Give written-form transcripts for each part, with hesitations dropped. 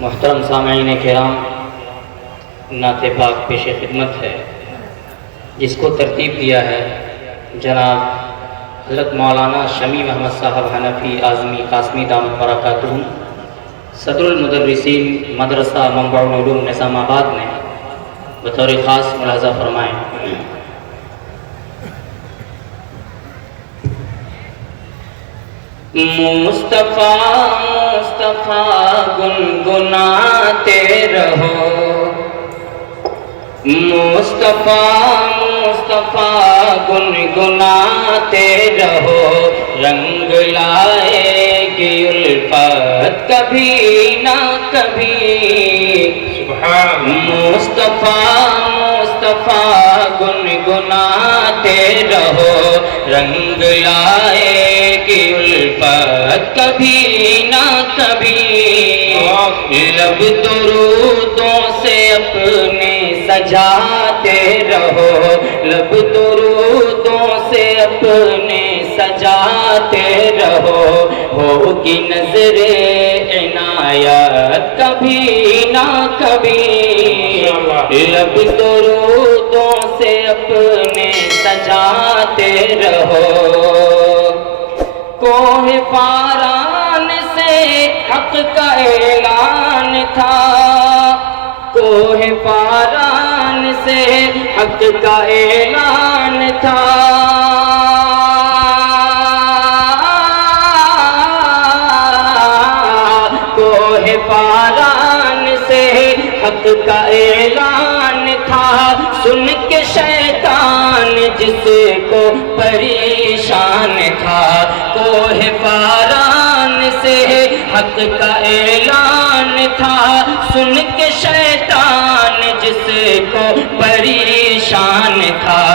محترم سامعین کرام، نعت پاک پیش خدمت ہے جس کو ترتیب دیا ہے جناب حضرت مولانا شمیع احمد صاحب حنفی اعظمی قاسمی دامت برکاتہم، صدر المدرسین مدرسہ منبع العلوم نظام آباد نے بطور خاص ملاحظہ فرمائیں۔ مصطفیٰ مصطفیٰ گنگناتے رہو، مصطفیٰ مصطفیٰ گنگناتے رہو، رنگ لائے گی الفت کبھی نہ کبھی۔ مصطفیٰ مصطفیٰ گنگناتے رہو، رنگ لائے گی الفت کبھی نہ کبھی۔ لب درودوں سے اپنے سجاتے رہو، لب درودوں سے اپنے سجاتے رہو، ہوگی نظر عنایت کبھی نہ کبھی۔ لب درودوں سے اپنے سجاتے رہو۔ کوہ پاران سے حق کا اعلان تھا، کوہ پاران سے حق کا اعلان تھا، کوہ پاران سے حق کا اعلان تھا، سن کے شیطان جس کو پریشان تھا۔ کوہ پاران سے حق کا اعلان تھا، سن کے شیطان جس کو پریشان تھا۔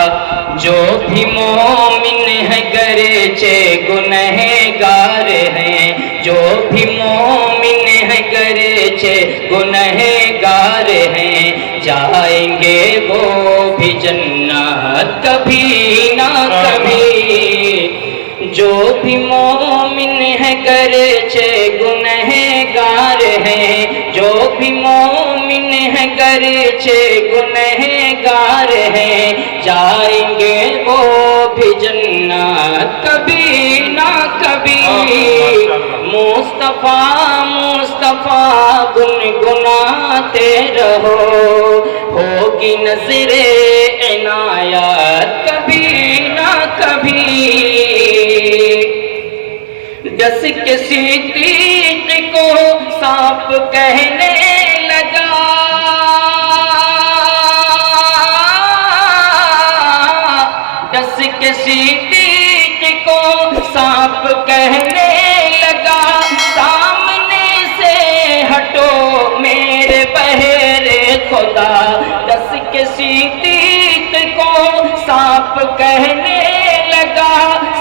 جو بھی مومن ہے گرچہ گنہگار ہیں، جو بھی مومن ہے گرچہ گنہگار ہیں، جائیں گے وہ بھی جنت کبھی نہ کبھی۔ جو بھی مومن ہے گرچہ گنہگار ہیں، جو بھی مومن ہے گرچہ گنہگار ہیں، جائیں گے وہ بھی جنت کبھی نہ کبھی۔ مصطفیٰ مصطفیٰ گنگناتے رہو، ہوگی نظر عنایت کبھی نہ کبھی۔ ڈس کے صدیق کو سانپ کہنے لگا، ڈس کے صدیق کو سانپ کہنے لگا، سامنے سے ہٹو میرے بہرے خدا۔ ڈس کے صدیق کو سانپ کہنے لگا،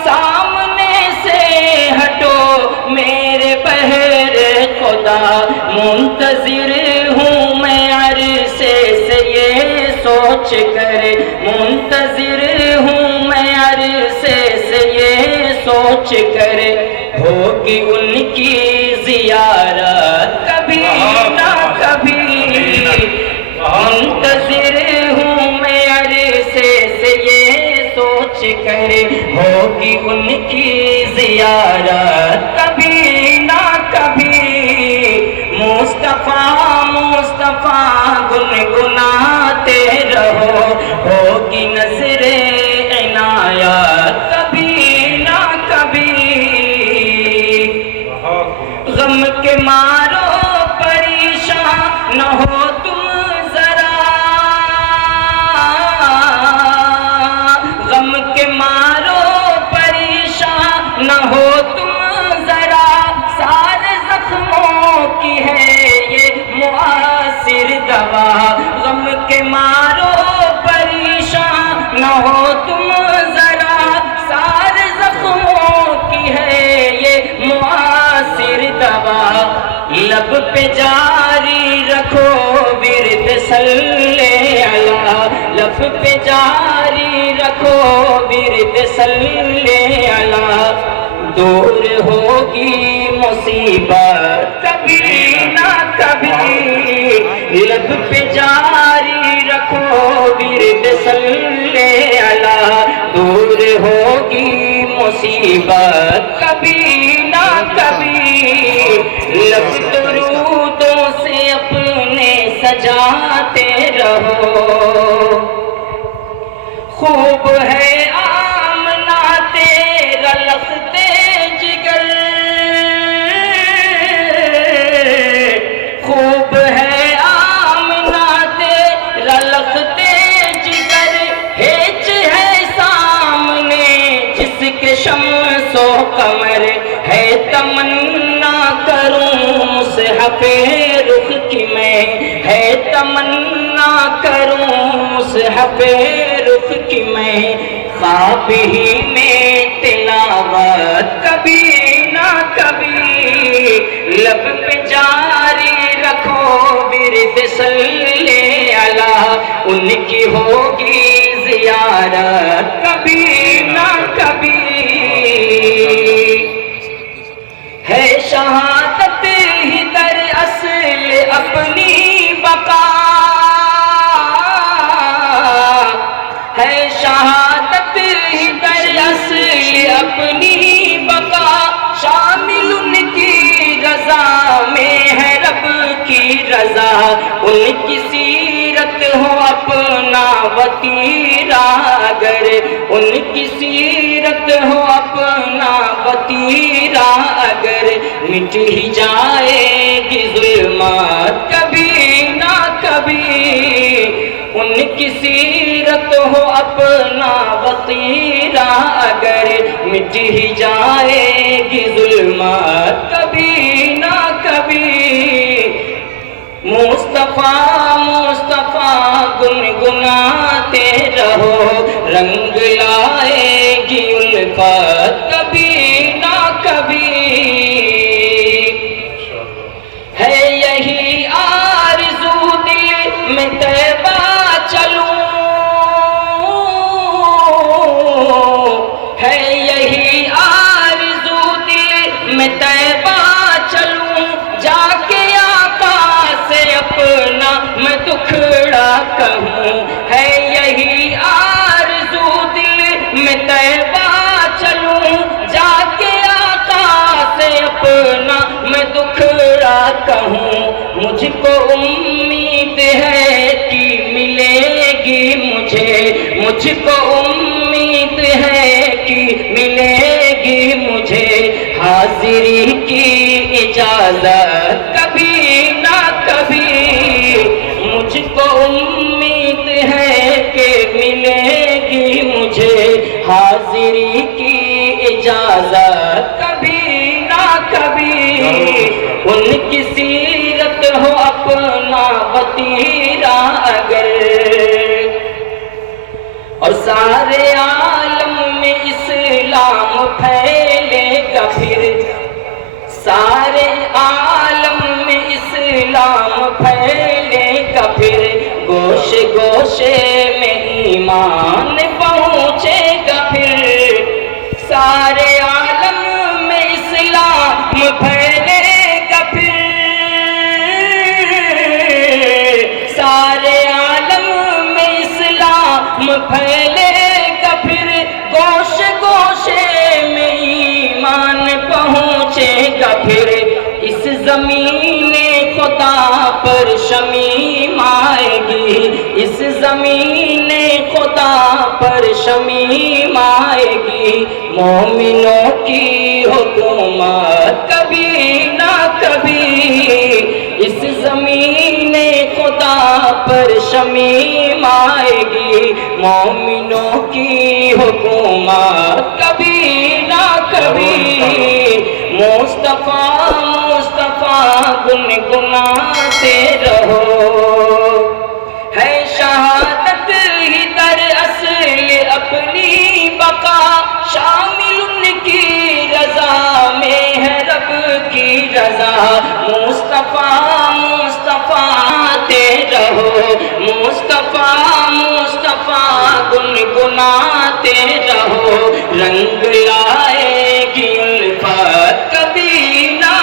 سامنے سے ہٹو میرے بہرے خدا۔ منتظر ہوں میں عرصے سے یہ سوچ کر، منتظر ہوں میں عرصے سے یہ سوچ کر، ہوگی ان کی زیارت کبھی نہ کبھی۔ منتظر ہوں میں عرصے سے یہ سوچ کر، ہوگی ان کی زیارت کبھی نہ کبھی۔ مصطفیٰ مصطفیٰ گنگناتے رہو، ہوگی نظر عنایت کبھی نہ کبھی۔ غم کے مارو پریشان نہ ہو تم ذرا، غم کے مارو پریشان نہ ہو تم ذرا، سارے زخموں کی ہے یہ مؤثر دوا۔ غم کے مارو پریشان نہ ہو تم ذرا، سارے زخموں کی ہے یہ مؤثر دوا۔ لب پہ جاری رکھو ورد صلی اللہ، لب پہ جاری رکھو ورد صلی اللہ، دور ہوگی مصیبت کبھی نہ کبھی لب پہ جاری رکھو ورد صلی علی دور ہوگی مصیبت کبھی نہ کبھی لب درودوں سے اپنے سجاتے رہو خوب ہے آمنہ تیرا لختے جگر خوب ہے آمنہ تیرا لختے جگر ہیچ ہے سامنے جس کے شمس و قمر ہے تمنا کروں مصحف رخ کی میں ہے تمنا کروں مصحف رخ کی میں خواب ہی میں تلاوت کبھی نہ کبھی لب پہ جاری رکھو ورد صلی علی ان کی ہوگی زیارت کبھی نہ کبھی ہے شہادت ہی در اصل اپنی بقا ہے شہادت ہی در اصل اپنی بقا شامل ان کی رضا میں ہے رب کی رضا ان کی سیرت ہو اپنا وطیرہ اگر ان کی سیرت ہو اپنا وطیرہ اگر مٹ ہی جائے گی ظلمات کبھی نہ کبھی ان کی سیرت ہو اپنا وطیرہ اگر مٹ ہی جائے گی ظلمات کبھی نہ کبھی مصطفیٰ مصطفیٰ گنگناتے رہو رنگ لائے گی الفت کبھی نہ کبھی ہے یہی آرزو دل میں طیبہ چلوں ہے یہی آرزو دل میں طیبہ چلوں جا کے اپنا میں دکھڑا کہوں ہے یہی آرزو دل میں طیبہ چلوں جا کے آقا سے اپنا میں دکھڑا کہوں مجھ کو امید ہے کہ ملے گی مجھ کو امید ہے کہ ملے گی مجھے حاضری کی اجازت کبھی نہ کبھی مجھ کو امید ہے کہ ملے گی مجھے حاضری کی اجازت کبھی نہ کبھی ان کی سیرت ہو اپنا وطیرہ اگر اور سارے عالم میں اسلام پھیلے گا پھر سارے عالم میں اسلام پھیلے گا پھر گوشے گوشے میں ایمان پہنچے گا پھر سارے عالم میں اسلام پھیلے گا پھر سارے عالم میں اسلام پھیلے گا پھر گوشے گوشے میں ایمان پہنچے گا پھر اس زمین خدا پر شمیم آئے گی اس زمین خدا پر شمیم آئے گی مومنوں کی حکومت کبھی نہ کبھی اس زمین خدا پر شمیم آئے گی مومنوں کی حکومت کبھی نہ کبھی مصطفیٰ مصطفیٰ گنگناتے رہو ہے شہادت ہی در اصل اپنی بقا شامل ان کی رضا میں ہے رب کی رضا مصطفیٰ مصطفیٰ آتے رہو مصطفیٰ مصطفیٰ گنگناتے رہو رنگ لائے گی الفت کبھی نہ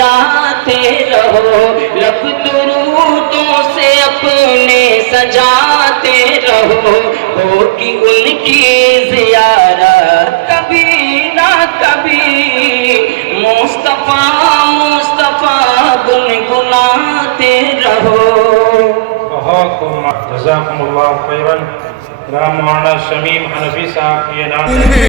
سجاتے رہو، لب درودوں سے اپنے سجاتے رہو، ہوگی ان کی زیارت کبھی نہ کبھی، مصطفیٰ مصطفیٰ گنگناتے رہو۔ بہت خوب، جزاکم اللہ خیرا۔ مولانا شمیم حنفی صاحب کی یہ نعت